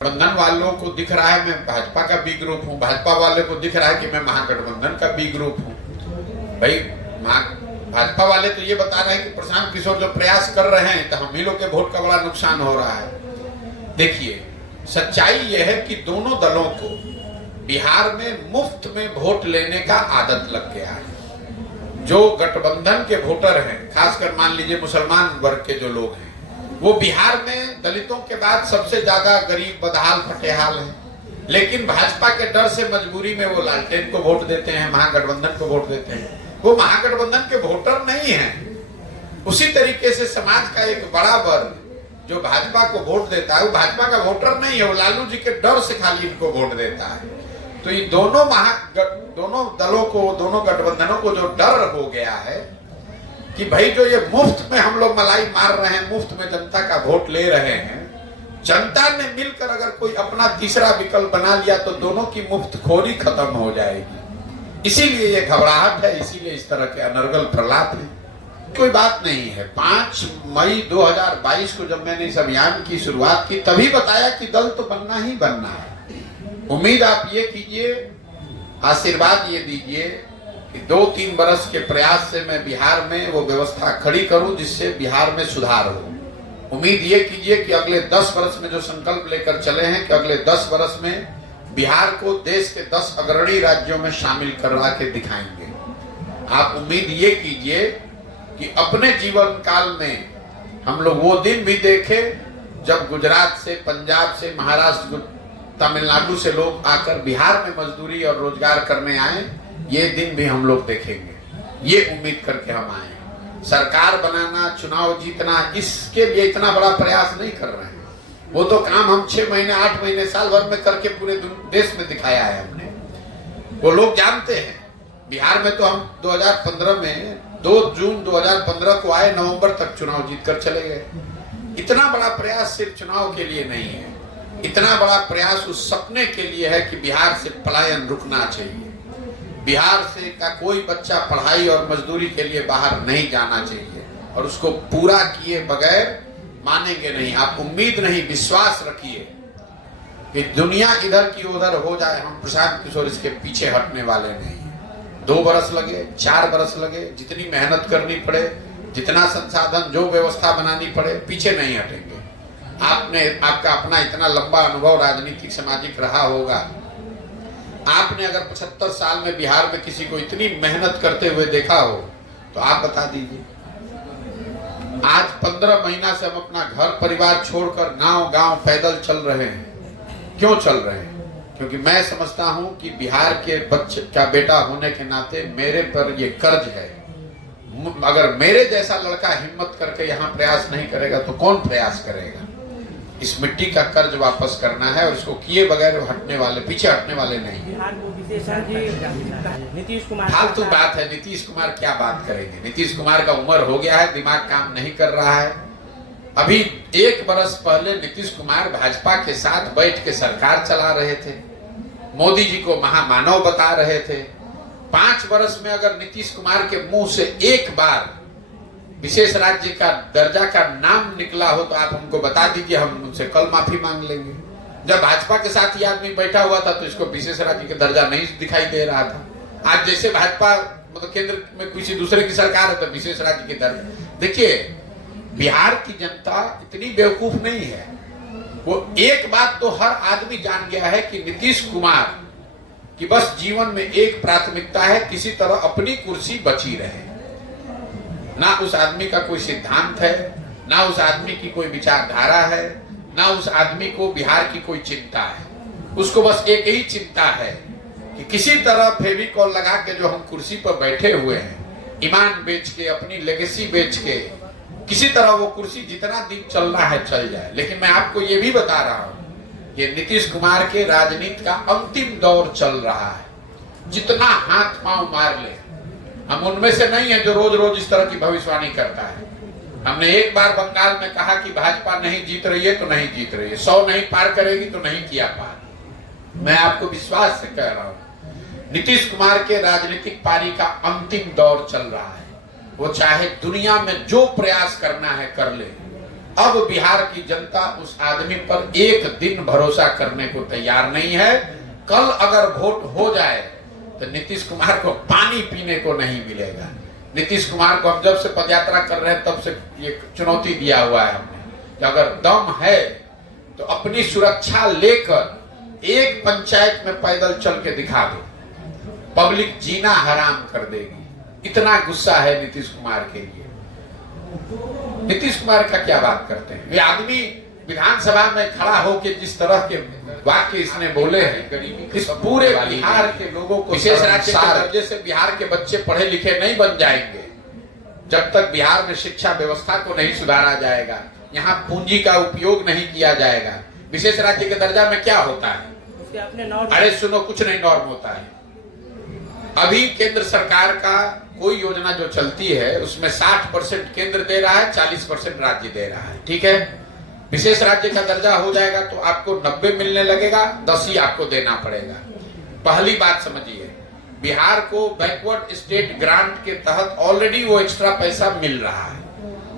गठबंधन वालों को दिख रहा है मैं भाजपा का बी ग्रुप हूँ, भाजपा वाले को दिख रहा है कि मैं महागठबंधन का बी ग्रुप हूँ। भाई भाजपा वाले तो ये बता रहे हैं कि प्रशांत किशोर जो प्रयास कर रहे हैं तो हम ही लोग के वोट का बड़ा नुकसान हो रहा है। देखिए, सच्चाई यह है कि दोनों दलों को बिहार में मुफ्त में वोट लेने का आदत लग गया है। जो गठबंधन के वोटर हैं, खासकर मान लीजिए मुसलमान वर्ग के जो लोग हैं, वो बिहार में दलितों के बाद सबसे ज्यादा गरीब बदहाल फटेहाल है, लेकिन भाजपा के डर से मजबूरी में वो लालटेन को वोट देते हैं, महागठबंधन को वोट देते हैं। वो महागठबंधन के वोटर नहीं हैं। उसी तरीके से समाज का एक बड़ा वर्ग जो भाजपा को वोट देता है वो भाजपा का वोटर नहीं है, वो लालू जी के डर से खाली इनको वोट देता है। तो ये दोनों दलों को, दोनों गठबंधनों को जो डर हो गया है कि भाई जो ये मुफ्त में हम लोग मलाई मार रहे हैं, मुफ्त में जनता का वोट ले रहे हैं, जनता ने मिलकर अगर कोई अपना तीसरा विकल्प बना लिया तो दोनों की मुफ्तखोरी खत्म हो जाएगी। इसीलिए ये घबराहट है, इसीलिए इस तरह के अनर्गल प्रलाप है। कोई बात नहीं है। 5 मई 2022 को जब मैंने इस अभियान की शुरुआत की तभी बताया कि दल तो बनना ही बनना है। उम्मीद आप ये कीजिए, आशीर्वाद ये दीजिए कि 2-3 बरस के प्रयास से मैं बिहार में वो व्यवस्था खड़ी करूं जिससे बिहार में सुधार हो। उम्मीद ये कीजिए कि अगले 10 बरस में जो संकल्प लेकर चले हैं कि अगले 10 बरस में बिहार को देश के 10 अग्रणी राज्यों में शामिल करवा के दिखाएंगे। आप उम्मीद ये कीजिए कि अपने जीवन काल में हम लोग वो दिन भी देखे जब गुजरात से, पंजाब से, महाराष्ट्र, तमिलनाडु से लोग आकर बिहार में मजदूरी और रोजगार करने आए। ये दिन भी हम लोग देखेंगे, ये उम्मीद करके हम आए। सरकार बनाना, चुनाव जीतना, इसके लिए इतना बड़ा प्रयास नहीं कर रहे हैं। वो तो काम हम 6 महीने, 8 महीने, साल भर में करके पूरे देश में दिखाया है हमने। वो लोग जानते हैं। बिहार में तो हम 2015 में 2 जून 2015 को आए, नवंबर तक चुनाव जीत कर चले गए। इतना बड़ा प्रयास सिर्फ चुनाव के लिए नहीं है, इतना बड़ा प्रयास उस सपने के लिए है कि बिहार से पलायन रुकना चाहिए। बिहार से का कोई बच्चा पढ़ाई और मजदूरी के लिए बाहर नहीं जाना चाहिए, और उसको पूरा किए बगैर मानेंगे नहीं। आप उम्मीद नहीं, विश्वास रखिए कि दुनिया इधर की उधर हो जाए, हम प्रशांत किशोर इसके पीछे हटने वाले नहीं हैं। 2 बरस लगे, 4 बरस लगे, जितनी मेहनत करनी पड़े, जितना संसाधन, जो व्यवस्था बनानी पड़े, पीछे नहीं हटेंगे। आपका अपना इतना लंबा अनुभव राजनीतिक सामाजिक रहा होगा। आपने अगर 75 साल में बिहार में किसी को इतनी मेहनत करते हुए देखा हो तो आप बता दीजिए। आज 15 महीना से हम अपना घर परिवार छोड़कर गांव-गांव पैदल चल रहे हैं। क्यों चल रहे हैं? क्योंकि मैं समझता हूं कि बिहार के बच्चे का बेटा होने के नाते मेरे पर ये कर्ज है। अगर मेरे जैसा लड़का हिम्मत करके यहाँ प्रयास नहीं करेगा तो कौन प्रयास करेगा? इस मिट्टी का कर्ज वापस करना है और इसको किए बगैर हटने वाले, पीछे हटने वाले नहीं। नीतीश कुमार फालतू बात है। नीतीश कुमार क्या बात करेंगे? नीतीश कुमार का उम्र हो गया है, दिमाग काम नहीं कर रहा है। अभी 1 बरस पहले नीतीश कुमार भाजपा के साथ बैठ के सरकार चला रहे थे, मोदी जी को महामानव बता रहे थे। 5 बरस में अगर नीतीश कुमार के मुंह से एक बार विशेष राज्य का दर्जा का नाम निकला हो तो आप हमको बता दीजिए, हम उनसे कल माफी मांग लेंगे। जब भाजपा के साथ ये आदमी बैठा हुआ था तो इसको विशेष राज्य का दर्जा नहीं दिखाई दे रहा था। आज जैसे भाजपा मतलब केंद्र में किसी दूसरे की सरकार है तो विशेष राज्य की दर्जा। देखिए, बिहार की जनता इतनी बेवकूफ नहीं है। वो एक बात तो हर आदमी जान गया है कि नीतीश कुमार की बस जीवन में एक प्राथमिकता है, किसी तरह अपनी कुर्सी बची रहे। ना उस आदमी का कोई सिद्धांत है, ना उस आदमी की कोई विचारधारा है, ना उस आदमी को बिहार की कोई चिंता है। उसको बस एक ही चिंता है कि किसी तरह फेविकॉल लगा के जो हम कुर्सी पर बैठे हुए हैं, ईमान बेच के, अपनी लेगेसी बेच के, किसी तरह वो कुर्सी जितना दिन चलना है चल जाए। लेकिन मैं आपको ये भी बता रहा हूं, ये नीतीश कुमार के राजनीति का अंतिम दौर चल रहा है। जितना हाथ पांव मार ले, हम उनमें से नहीं है जो रोज रोज इस तरह की भविष्यवाणी करता है। हमने एक बार बंगाल में कहा कि भाजपा नहीं जीत रही है तो नहीं जीत रही है, 100 नहीं पार करेगी तो नहीं किया पार। मैं आपको विश्वास से कह रहा हूं, नीतीश कुमार के राजनीतिक पारी का अंतिम दौर चल रहा है। वो चाहे दुनिया में जो प्रयास करना है कर ले, अब बिहार की जनता उस आदमी पर एक दिन भरोसा करने को तैयार नहीं है। कल अगर वोट हो जाए तो नीतीश कुमार को पानी पीने को नहीं मिलेगा। नीतीश कुमार को हम जब से पदयात्रा कर रहे हैं तब से ये चुनौती दिया हुआ है हमने कि अगर दम है तो अपनी सुरक्षा लेकर एक पंचायत में पैदल चल के दिखा दो, पब्लिक जीना हराम कर देगी। इतना गुस्सा है नीतीश कुमार के लिए। नीतीश कुमार का क्या बात करते हैं? ये आदमी विधानसभा में खड़ा होकर जिस तरह के वाक्य इसने बोले हैं, इस पूरे बिहार के लोगों को, विशेष राज्य के दर्जे से बिहार के बच्चे पढ़े लिखे नहीं बन जाएंगे जब तक बिहार में शिक्षा व्यवस्था को नहीं सुधारा जाएगा, यहाँ पूंजी का उपयोग नहीं किया जाएगा। विशेष राज्य के दर्जा में क्या होता है? अरे सुनो, कुछ नहीं नॉर्म होता है। अभी केंद्र सरकार का कोई योजना जो चलती है उसमें 60% केंद्र दे रहा है, 40% राज्य दे रहा है, ठीक है। विशेष राज्य का दर्जा हो जाएगा तो आपको 90 मिलने लगेगा, 10 ही आपको देना पड़ेगा। पहली बात समझिए, बिहार को बैकवर्ड स्टेट ग्रांट के तहत ऑलरेडी वो एक्स्ट्रा पैसा मिल रहा है,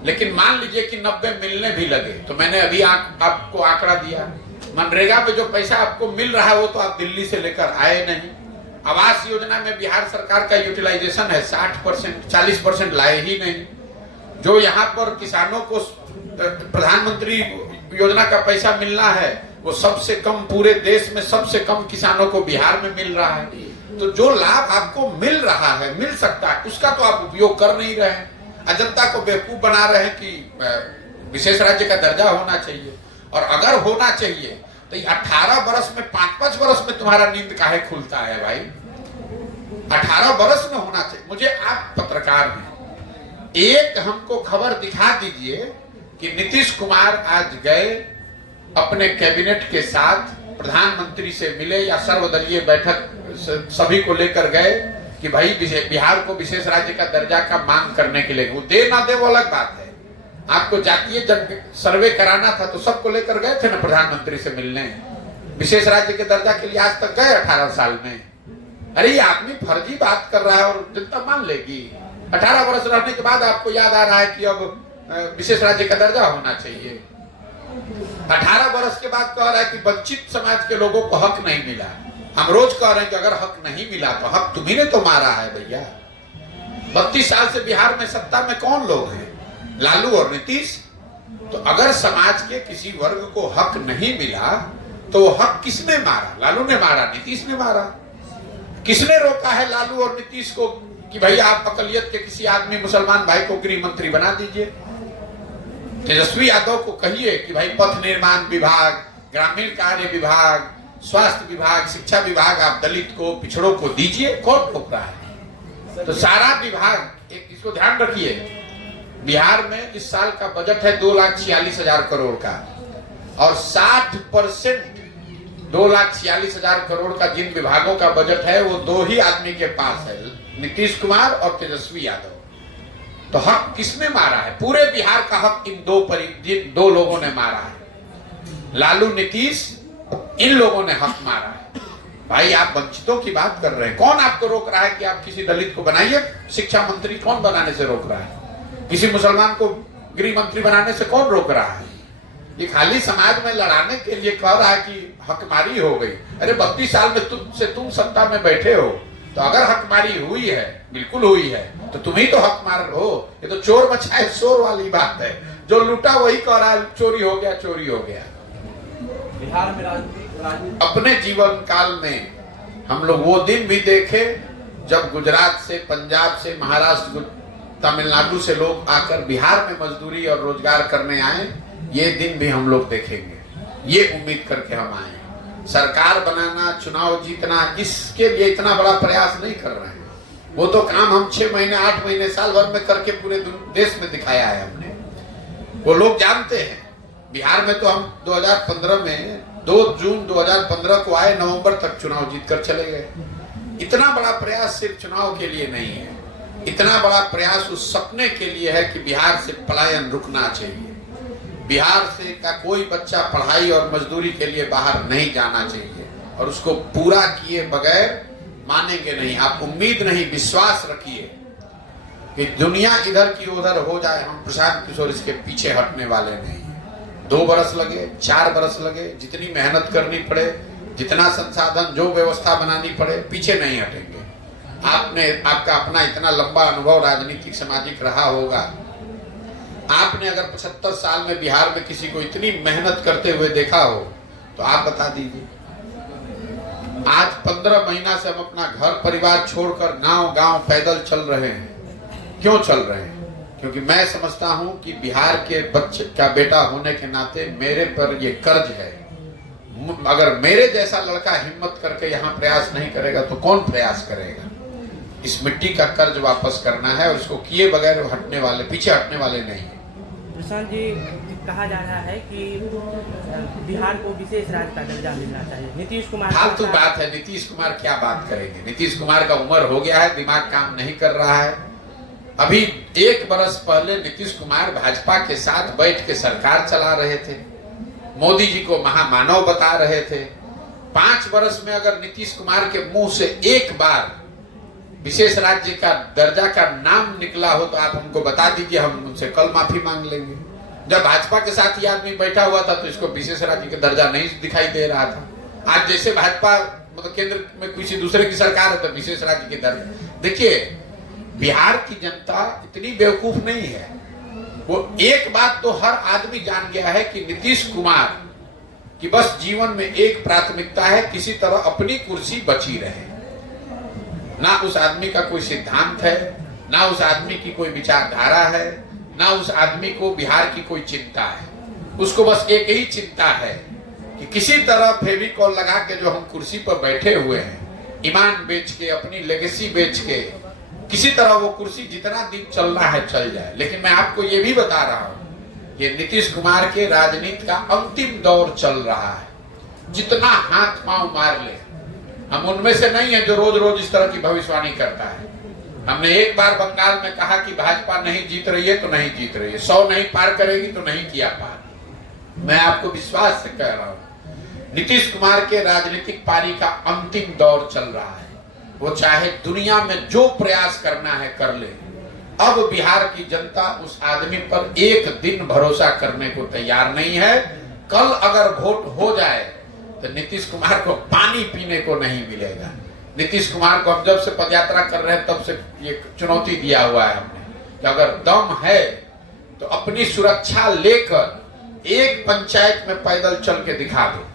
लेकिन मान लीजिए कि 90 मिलने भी लगे तो मैंने अभी आपको आंकड़ा दिया, मनरेगा पे जो पैसा आपको मिल रहा है वो तो आप दिल्ली से लेकर आए नहीं। आवास योजना में बिहार सरकार का यूटिलाइजेशन है 60%, 40% लाए ही नहीं। जो यहाँ पर किसानों को प्रधानमंत्री योजना का पैसा मिलना है वो सबसे कम, पूरे देश में सबसे कम किसानों को बिहार में मिल रहा है। तो जो लाभ आपको मिल रहा है, मिल सकता है, उसका तो आप उपयोग कर नहीं रहे हैं। जनता को बेवकूफ बना रहे हैं कि विशेष राज्य का दर्जा होना चाहिए, और अगर होना चाहिए तो 18 बरस में 5-5 बरस में तुम्हारा नींद काहे खुलता है भाई? 18 बरस में होना चाहिए। मुझे, आप पत्रकार हैं, एक हमको खबर दिखा दीजिए कि नीतीश कुमार आज गए अपने कैबिनेट के साथ प्रधानमंत्री से मिले या सर्वदलीय बैठक सभी को लेकर गए कि भाई बिहार को विशेष राज्य का दर्जा का मांग करने के लिए, वो दे ना दे वो अलग बात है। आपको जातीय सर्वे कराना था तो सबको लेकर गए थे ना प्रधानमंत्री से मिलने। विशेष राज्य के दर्जा के लिए आज तक गए 18 साल में? अरे ये आदमी फर्जी बात कर रहा है और जनता मान लेगी। 18 वर्ष रहने के बाद आपको याद आ रहा है कि अब विशेष राज्य का दर्जा होना चाहिए। 18 वर्ष के बाद कह रहा है कि वंचित समाज के लोगों को हक नहीं मिला। हम रोज कह रहे हैं कि अगर हक नहीं मिला तो हक तुम्ही ने तो मारा है भैया। 32 साल से बिहार में सत्ता में कौन लोग हैं? लालू और नीतीश। तो अगर समाज के किसी वर्ग को हक नहीं मिला तो हक किसने मारा? लालू ने मारा, नीतीश ने मारा। किसने रोका है लालू और नीतीश को कि भैया आप अकलियत के किसी आदमी मुसलमान भाई को गृह मंत्री बना दीजिए? तेजस्वी यादव को कहिए कि भाई पथ निर्माण विभाग, ग्रामीण कार्य विभाग, स्वास्थ्य विभाग, शिक्षा विभाग आप दलित को, पिछड़ों को दीजिए। कौन रोक रहा है? तो सारा विभाग, एक इसको ध्यान रखिए, बिहार में इस साल का बजट है 2,46,000 करोड़ का, और 60% 2,46,000 करोड़ का जिन विभागों का बजट है वो दो ही आदमी के पास है, नीतीश कुमार और तेजस्वी यादव। तो हक किसने मारा है? पूरे बिहार का हक जिन दो लोगों ने मारा है, लालू, नीतीश, इन लोगों ने हक मारा है। भाई आप वंचितों की बात कर रहे हैं, कौन आपको रोक रहा है कि आप किसी दलित को बनाइए शिक्षा मंत्री? कौन बनाने से रोक रहा है? किसी मुसलमान को गृह मंत्री बनाने से कौन रोक रहा है? ये खाली समाज में लड़ाने के लिए कह रहा है कि हकमारी हो गई। अरे 32 साल में तुम सत्ता में बैठे हो, तो अगर हकमारी हुई है, बिल्कुल हुई है, तो तुम ही तो हकमार हो। ये तो चोर मचाए शोर वाली बात है। जो लूटा वही कह रहा है चोरी हो गया, चोरी हो गया। बिहार में अपने जीवन काल में हम लोग वो दिन भी देखे जब गुजरात से, पंजाब से, महाराष्ट्र, तमिलनाडु से लोग आकर बिहार में मजदूरी और रोजगार करने आए। ये दिन भी हम लोग देखेंगे, ये उम्मीद करके हम आए। सरकार बनाना, चुनाव जीतना, इसके लिए इतना बड़ा प्रयास नहीं कर रहे हैं। वो तो काम हम 6 महीने, 8 महीने, साल भर में करके पूरे देश में दिखाया है हमने। वो लोग जानते हैं। बिहार में तो हम 2015 में 2 जून 2015 को आए, नवंबर तक चुनाव जीत कर चले गए। इतना बड़ा प्रयास सिर्फ चुनाव के लिए नहीं है, इतना बड़ा प्रयास उस सपने के लिए है कि बिहार से पलायन रुकना चाहिए। बिहार से का कोई बच्चा पढ़ाई और मजदूरी के लिए बाहर नहीं जाना चाहिए, और उसको पूरा किए बगैर मानेंगे नहीं। आप उम्मीद नहीं, विश्वास रखिए कि दुनिया इधर की उधर हो जाए, हम प्रशांत किशोर इसके पीछे हटने वाले नहीं हैं। 2 बरस लगे, 4 बरस लगे, जितनी मेहनत करनी पड़े, जितना संसाधन, जो व्यवस्था बनानी पड़े, पीछे नहीं हटेंगे। आपका अपना इतना लंबा अनुभव राजनीतिक सामाजिक रहा होगा। आपने अगर 75 साल में बिहार में किसी को इतनी मेहनत करते हुए देखा हो तो आप बता दीजिए। आज 15 महीना से हम अपना घर परिवार छोड़कर गांव-गांव पैदल चल रहे हैं। क्यों चल रहे हैं? क्योंकि मैं समझता हूं कि बिहार के बच्चे का बेटा होने के नाते मेरे पर ये कर्ज है। अगर मेरे जैसा लड़का हिम्मत करके यहाँ प्रयास नहीं करेगा तो कौन प्रयास करेगा? इस मिट्टी का कर्ज वापस करना है और इसको किए बगैर हटने वाले, पीछे हटने वाले नहीं है। प्रशांत जी, कहा जा रहा है कि बिहार को विशेष राज्य का दर्जा मिलना चाहिए। नीतीश कुमार, फालतू बात है। नीतीश कुमार क्या बात करेंगे? नीतीश कुमार का उम्र हो गया है, दिमाग काम नहीं कर रहा है। अभी 1 बरस पहले नीतीश कुमार भाजपा के साथ बैठ के सरकार चला रहे थे, मोदी जी को महामानव बता रहे थे। 5 बरस में अगर नीतीश कुमार के मुंह से एक बार विशेष राज्य का दर्जा का नाम निकला हो तो आप हमको बता दीजिए, हम उनसे कल माफी मांग लेंगे। जब भाजपा के साथ ये आदमी बैठा हुआ था तो इसको विशेष राज्य का दर्जा नहीं दिखाई दे रहा था। आज जैसे भाजपा मतलब केंद्र में किसी दूसरे की सरकार है तो विशेष राज्य के दर्जा। देखिए, बिहार की जनता इतनी बेवकूफ नहीं है। वो एक बात तो हर आदमी जान गया है कि नीतीश कुमार की बस जीवन में एक प्राथमिकता है, किसी तरह अपनी कुर्सी बची रहे। ना उस आदमी का कोई सिद्धांत है, ना उस आदमी की कोई विचारधारा है, ना उस आदमी को बिहार की कोई चिंता है। उसको बस एक ही चिंता है कि किसी तरह फेविकॉल लगा के जो हम कुर्सी पर बैठे हुए हैं, ईमान बेच के, अपनी लेगेसी बेच के, किसी तरह वो कुर्सी जितना दिन चलना है चल जाए। लेकिन मैं आपको ये भी बता रहा हूं, ये नीतीश कुमार के राजनीति का अंतिम दौर चल रहा है। जितना हाथ पांव मार ले, हम उनमें से नहीं है जो रोज रोज इस तरह की भविष्यवाणी करता है। हमने एक बार बंगाल में कहा कि भाजपा नहीं जीत रही है तो नहीं जीत रही है, 100 नहीं पार करेगी तो नहीं किया पार। मैं आपको विश्वास से कह रहा हूं, नीतीश कुमार के राजनीतिक पारी का अंतिम दौर चल रहा है। वो चाहे दुनिया में जो प्रयास करना है कर ले। अब बिहार की जनता उस आदमी पर एक दिन भरोसा करने को तैयार नहीं है। कल अगर वोट हो जाए तो नीतीश कुमार को पानी पीने को नहीं मिलेगा। नीतीश कुमार को हम जब से पदयात्रा कर रहे हैं तब से ये चुनौती दिया हुआ है हमने कि अगर दम है तो अपनी सुरक्षा लेकर एक पंचायत में पैदल चल के दिखा दो,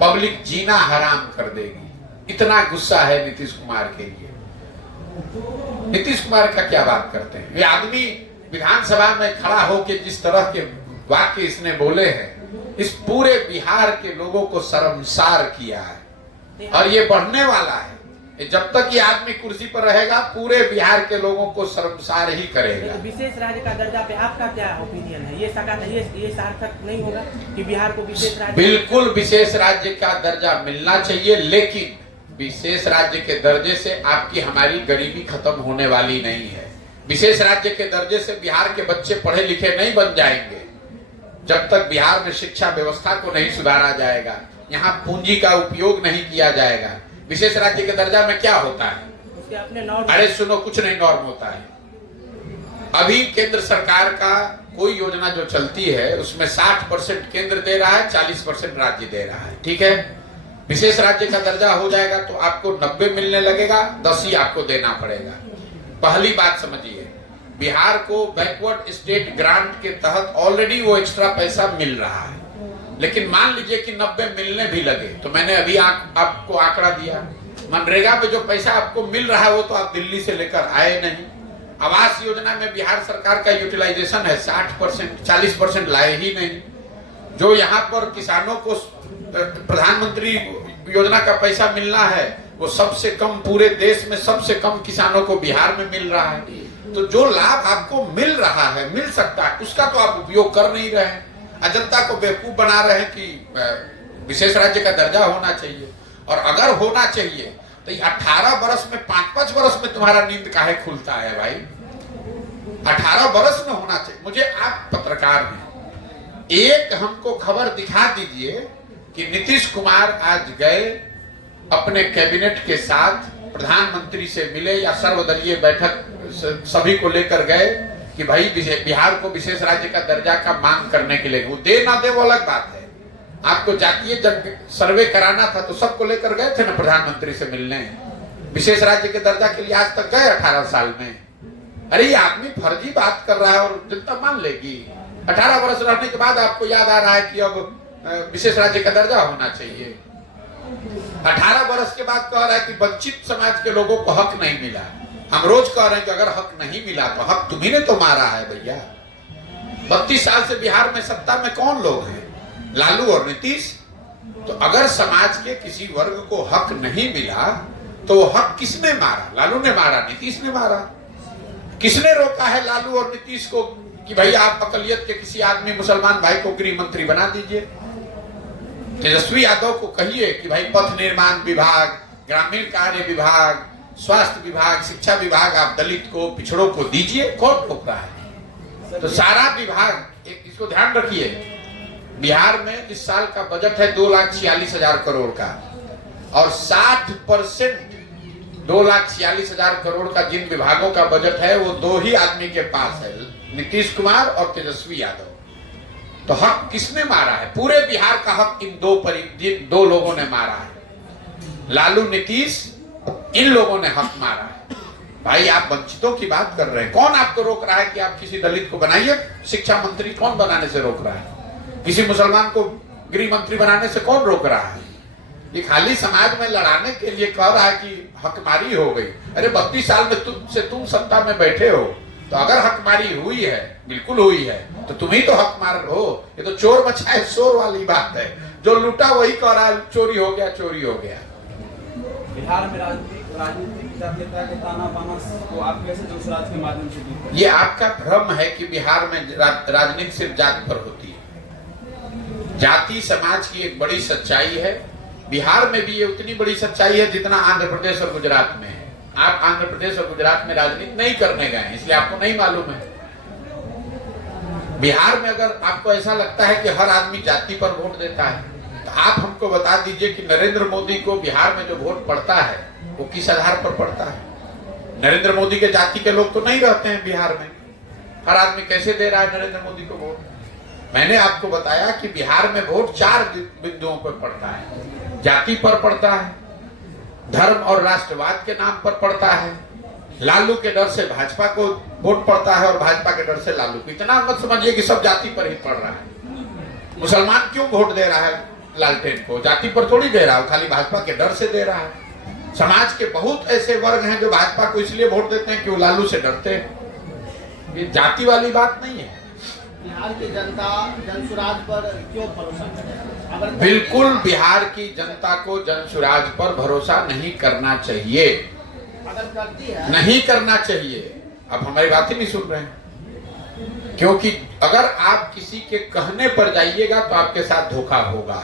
पब्लिक जीना हराम कर देगी। इतना गुस्सा है नीतीश कुमार के लिए। नीतीश कुमार का क्या बात करते हैं? ये आदमी विधानसभा में खड़ा होकर जिस तरह के वाक्य इसने बोले हैं, इस पूरे बिहार के लोगों को शर्मसार किया है और ये बढ़ने वाला है। जब तक ये आदमी कुर्सी पर रहेगा पूरे बिहार के लोगों को शर्मसार ही करेगा। विशेष राज्य का दर्जा पे आपका क्या ओपिनियन है? ये सार्थक नहीं होगा कि बिहार को विशेष राज्य? बिल्कुल विशेष राज्य का दर्जा मिलना चाहिए, लेकिन विशेष राज्य के दर्जे से आपकी हमारी गरीबी खत्म होने वाली नहीं है। विशेष राज्य के दर्जे से बिहार के बच्चे पढ़े लिखे नहीं बन जाएंगे जब तक बिहार में शिक्षा व्यवस्था को नहीं सुधारा जाएगा, यहाँ पूंजी का उपयोग नहीं किया जाएगा। विशेष राज्य के दर्जा में क्या होता है? उसके अपने नॉर्म। अरे सुनो, कुछ नहीं नॉर्म होता है। अभी केंद्र सरकार का कोई योजना जो चलती है उसमें 60% केंद्र दे रहा है, 40% राज्य दे रहा है। ठीक है, विशेष राज्य का दर्जा हो जाएगा तो आपको 90 मिलने लगेगा, 10 ही आपको देना पड़ेगा। पहली बात समझिए, बिहार को बैकवर्ड स्टेट ग्रांट के तहत ऑलरेडी वो एक्स्ट्रा पैसा मिल रहा है। लेकिन मान लीजिए कि 90 मिलने भी लगे तो मैंने अभी आपको आंकड़ा दिया, मनरेगा में जो पैसा आपको मिल रहा है वो तो आप दिल्ली से लेकर आए नहीं। आवास योजना में बिहार सरकार का यूटिलाइजेशन है 60%, 40% लाए ही नहीं। जो यहाँ पर किसानों को प्रधानमंत्री योजना का पैसा मिलना है वो सबसे कम, पूरे देश में सबसे कम किसानों को बिहार में मिल रहा है। तो जो लाभ आपको मिल रहा है, मिल सकता है, उसका तो आप उपयोग कर नहीं रहे हैं। जनता को बेवकूफ बना रहे हैं कि विशेष राज्य का दर्जा होना चाहिए। और अगर होना चाहिए तो 18 बरस में 5-5 बरस में तुम्हारा नींद काहे खुलता है भाई? 18 बरस में होना चाहिए। मुझे आप पत्रकार हैं, एक हमको खबर दिखा दीजिए कि नीतीश कुमार आज गए अपने कैबिनेट के साथ प्रधानमंत्री से मिले या सर्वदलीय बैठक सभी को लेकर गए कि भाई बिहार को विशेष राज्य का दर्जा का मांग करने के लिए, वो दे ना दे वो अलग बात है। आपको जातीय सर्वे कराना था तो सबको लेकर गए थे ना प्रधानमंत्री से मिलने, विशेष राज्य के दर्जा के लिए आज तक गए 18 साल में। अरे ये आदमी फर्जी बात कर रहा है और जनता मान लेगी। 18 वर्ष रहने के बाद आपको याद आ रहा है कि अब विशेष राज्य का दर्जा होना चाहिए। 18 वर्ष के बाद कह रहा है कि वंचित समाज के लोगों को हक नहीं मिला। हम रोज कह रहे हैं कि अगर हक नहीं मिला तो हक तुम्ही ने तो मारा है भैया। 32 साल से बिहार में सत्ता में कौन लोग हैं? लालू और नीतीश। तो अगर समाज के किसी वर्ग को हक नहीं मिला तो हक किसने मारा? लालू ने मारा, नीतीश ने मारा। किसने रोका है लालू और नीतीश को कि भाई आप अकलियत के किसी आदमी मुसलमान भाई को गृह मंत्री बना दीजिए? तेजस्वी यादव को कहिए कि भाई पथ निर्माण विभाग, ग्रामीण कार्य विभाग, स्वास्थ्य विभाग, शिक्षा विभाग आप दलित को, पिछड़ों को दीजिए। कौन रोक रहा है? तो सारा विभाग, एक इसको ध्यान रखिए, बिहार में इस साल का बजट है 2,46,000 करोड़ का और 60% 2,46,000 करोड़ का जिन विभागों का बजट है वो दो ही आदमी के पास है, नीतीश कुमार और तेजस्वी यादव। तो हक किसने मारा है? पूरे बिहार का हक इन दो लोगों ने मारा है। लालू, नीतीश, इन लोगों ने हक मारा है। भाई आप वंचितों की बात कर रहे हैं, कौन आपको रोक रहा है कि आप किसी दलित को बनाइए शिक्षा मंत्री? कौन बनाने से रोक रहा है? किसी मुसलमान को गृह मंत्री बनाने से कौन रोक रहा है? ये खाली समाज में लड़ाने के लिए कह रहा है कि हकमारी हो गई। अरे 32 साल में तुम सत्ता में बैठे हो, तो अगर हकमारी हुई है, बिल्कुल हुई है, तो तुम ही तो हकमार हो। ये तो चोर मचाए शोर वाली बात है। जो लूटा वही कह रहा है चोरी हो गया, चोरी हो गया। बिहार में राजनीतिक जातीयता के ताना बाना को आप कैसे जनसुराज के माध्यम से दूर करें? ये आपका भ्रम है कि बिहार में राजनीति सिर्फ जाति पर होती है। जाति समाज की एक बड़ी सच्चाई है। बिहार में भी ये उतनी बड़ी सच्चाई है जितना आंध्र प्रदेश और गुजरात में है। आप आंध्र प्रदेश और गुजरात में राजनीति नहीं करने गए हैं, इसलिए आपको नहीं मालूम है। बिहार में अगर आपको ऐसा लगता है कि हर आदमी जाति पर वोट देता है, तो आप हमको बता दीजिए कि नरेंद्र मोदी को बिहार में जो वोट पड़ता है वो किस आधार पर पड़ता है? नरेंद्र मोदी के जाति के लोग तो नहीं रहते हैं बिहार में। हर आदमी कैसे दे रहा है नरेंद्र मोदी को वोट? मैंने आपको बताया कि बिहार में वोट 4 बिंदुओं पर पड़ता है। जाति पर पड़ता है, धर्म और राष्ट्रवाद के नाम पर पड़ता है, लालू के डर से भाजपा को वोट पड़ता है और भाजपा के डर से लालू को। इतना मत समझिए कि सब जाति पर ही पड़ रहा है। मुसलमान क्यों वोट दे रहा है लालटेन को? जाति पर थोड़ी दे रहा है, खाली भाजपा के डर से दे रहा है। समाज के बहुत ऐसे वर्ग हैं जो भाजपा को इसलिए वोट देते हैं कि वो लालू से डरते हैं। ये जाति वाली बात नहीं है। बिहार की जनता जनसुराज पर क्यों भरोसा करे? बिल्कुल बिहार की जनता को जनसुराज पर भरोसा नहीं करना चाहिए। अगर करती है, नहीं करना चाहिए। अब हमारी बात ही नहीं सुन रहे हैं, क्योंकि अगर आप किसी के कहने पर जाइएगा तो आपके साथ धोखा होगा।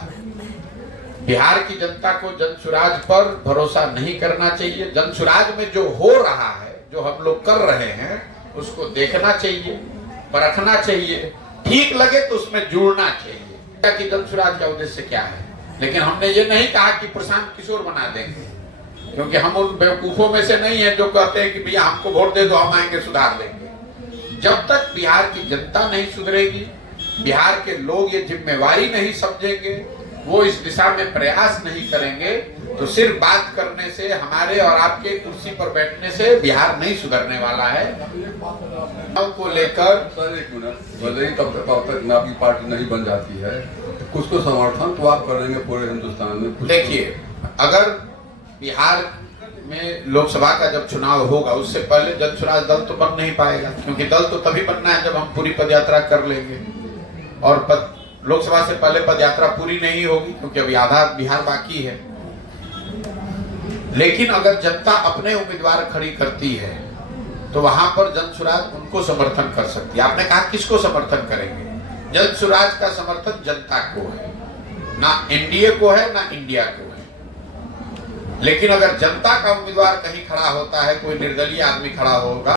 बिहार की जनता को जनसुराज पर भरोसा नहीं करना चाहिए। जनसुराज में जो हो रहा है, जो हम लोग कर रहे हैं, उसको देखना चाहिए, परखना चाहिए, ठीक लगे तो उसमें जुड़ना चाहिए कि जनसुराज का उद्देश्य क्या है। लेकिन हमने ये नहीं कहा कि प्रशांत किशोर बना देंगे, क्योंकि हम उन बेवकूफों में से नहीं है जो कहते हैं कि भैया हमको वोट दे दो, हम आएंगे सुधार देंगे। जब तक बिहार की जनता नहीं सुधरेगी, बिहार के लोग ये जिम्मेवारी नहीं समझेंगे, वो इस दिशा में प्रयास नहीं करेंगे, तो सिर्फ बात करने से, हमारे और आपके कुर्सी पर बैठने से बिहार नहीं सुधरने वाला है। को लेकर सर एक मिनट, भले ही तब तक आपकी पार्टी नहीं बन जाती है, कुछ तो समर्थन तो आप करेंगे पूरे हिंदुस्तान में। देखिए, अगर बिहार में लोकसभा का जब चुनाव होगा उससे पहले जनसुराज दल तो बन नहीं पाएगा, क्योंकि दल तो तभी बनना है जब हम पूरी पदयात्रा कर लेंगे। और लोकसभा से पहले पदयात्रा पूरी नहीं होगी, क्योंकि अभी आधा बिहार बाकी है। लेकिन अगर जनता अपने उम्मीदवार खड़ी करती है तो वहां पर जनसुराज उनको समर्थन कर सकती है। आपने कहा किसको समर्थन करेंगे? जनसुराज का समर्थन जनता को है, ना एनडीए को है, ना इंडिया को है। लेकिन अगर जनता का उम्मीदवार कहीं खड़ा होता है, कोई निर्दलीय आदमी खड़ा होगा,